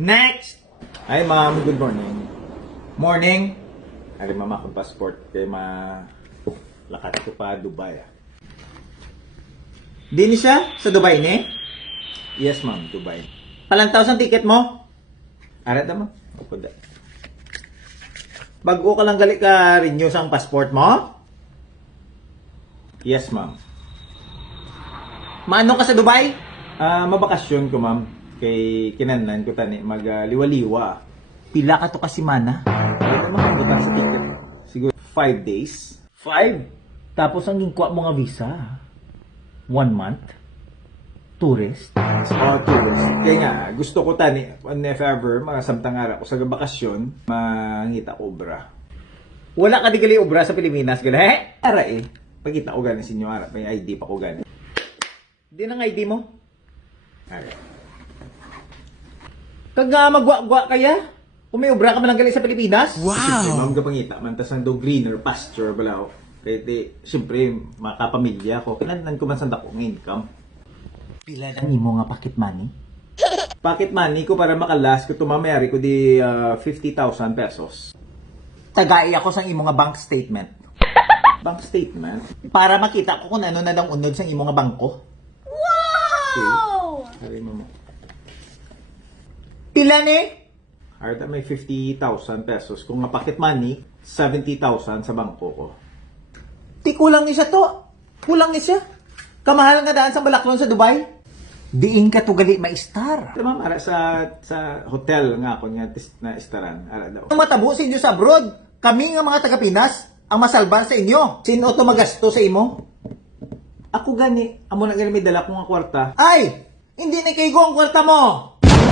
Next! Hi ma'am, good morning. Morning! Ari mama akong passport kay lakat ko pa Dubai. Di ni siya sa Dubai ni? Yes ma'am, Dubai. Palantaw sa ticket mo? Arat naman. Opo da. Bago ka lang gali ka renew sa passport mo? Yes ma'am. Maano ka sa Dubai? Mabakasyon ko ma'am. Kay kinanlan ko tani magliwa-liwa. Pila ka to kasi mana? Ano naman butang sa ticket? Siguro 5 days. 5? Tapos ang gingkwa mo nga visa? 1 month? Tourist? Tourist. Kaya nga, gusto ko tani, if ever, mga samtang araw ko sa bakasyon, mangita obra. Wala ka di gali obra sa Pilipinas, gali? Ara eh. Pagkita ko gani sa inyo, ara. May ID pa ko gani. Di nang ID mo? Ara. Kag magwa-gwa kaya? Kung may obra ka man lang gali sa Pilipinas? Wow! Siyempre, ma'am kapangita, mantas ang do greener pasture, balaw. Kaya di, siyempre, makapamilya ko. Kailangan ko man sa dakong income. Pila lang mo nga pocket money? Pocket money ko para makalas ko tumamayari ko di 50,000 pesos. Tagai ako sa imo nga bank statement. Bank statement? Para makita ko kung ano na lang unod sa imo nga bangko. Wow! Okay. Sabi mo. Pila ni? Harda may 50,000 pesos. Kung nga pocket money, 70,000 sa bangko ko. Di kulang ni siya to. Kulang ni siya. Kamahal nga daan sa Balaklon sa Dubai. Diin ka to gali ma-star. Ma'am, ara sa hotel nga ako nga na istaran. Ara daw. Ang matabo sa inyo sa abroad. Kami nga mga taga-Pinas ang masalban sa inyo. Sino to magasto sa imo? Ako gani. Amo na gani may dala ko nga kwarta. Ay! Hindi na kay ang kwarta mo!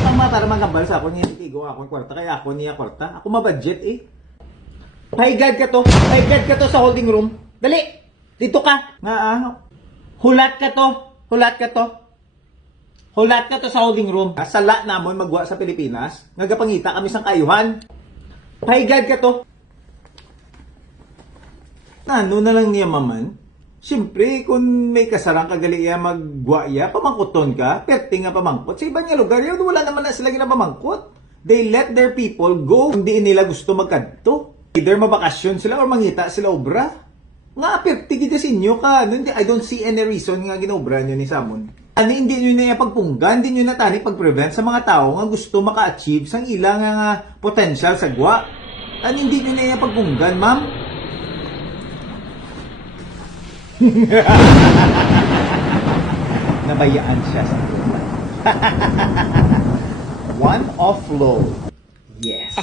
Ang mga para magambal sa ako niya tigo ako ang kwarta. Kaya ako niya kwarta. Ako mabudget eh. Paigad ka to. Paigad ka to sa holding room. Dali! Dito ka. Nga hulat ka to. Hulat ka to. Hulat ka to sa holding room. Sala namon magwa sa Pilipinas. Nagapangita kami sang kayuhan. Paigad ka to. Ano na lang niya maman? Siyempre, kung may kasarang kagali iya magwa iya, pamangkuton ka, perti nga pamangkot. Sa ibang lugar yun, wala naman na sila ginapamangkot. They let their people go. Hindi nila gusto magkadto. Either mabakasyon sila or mangita sila obra. Nga, perti kita sa inyo ka. I don't see any reason nga ginobra nyo ni Samon. Ano, hindi nyo na pagpunggan, hindi nyo na tani pag-prevent sa mga tao nga gusto maka-achieve sang ilang nga potential sa gwa. Ano, hindi nyo na pagpunggan, ma'am? Nabayaan siya sa One offload. Yes.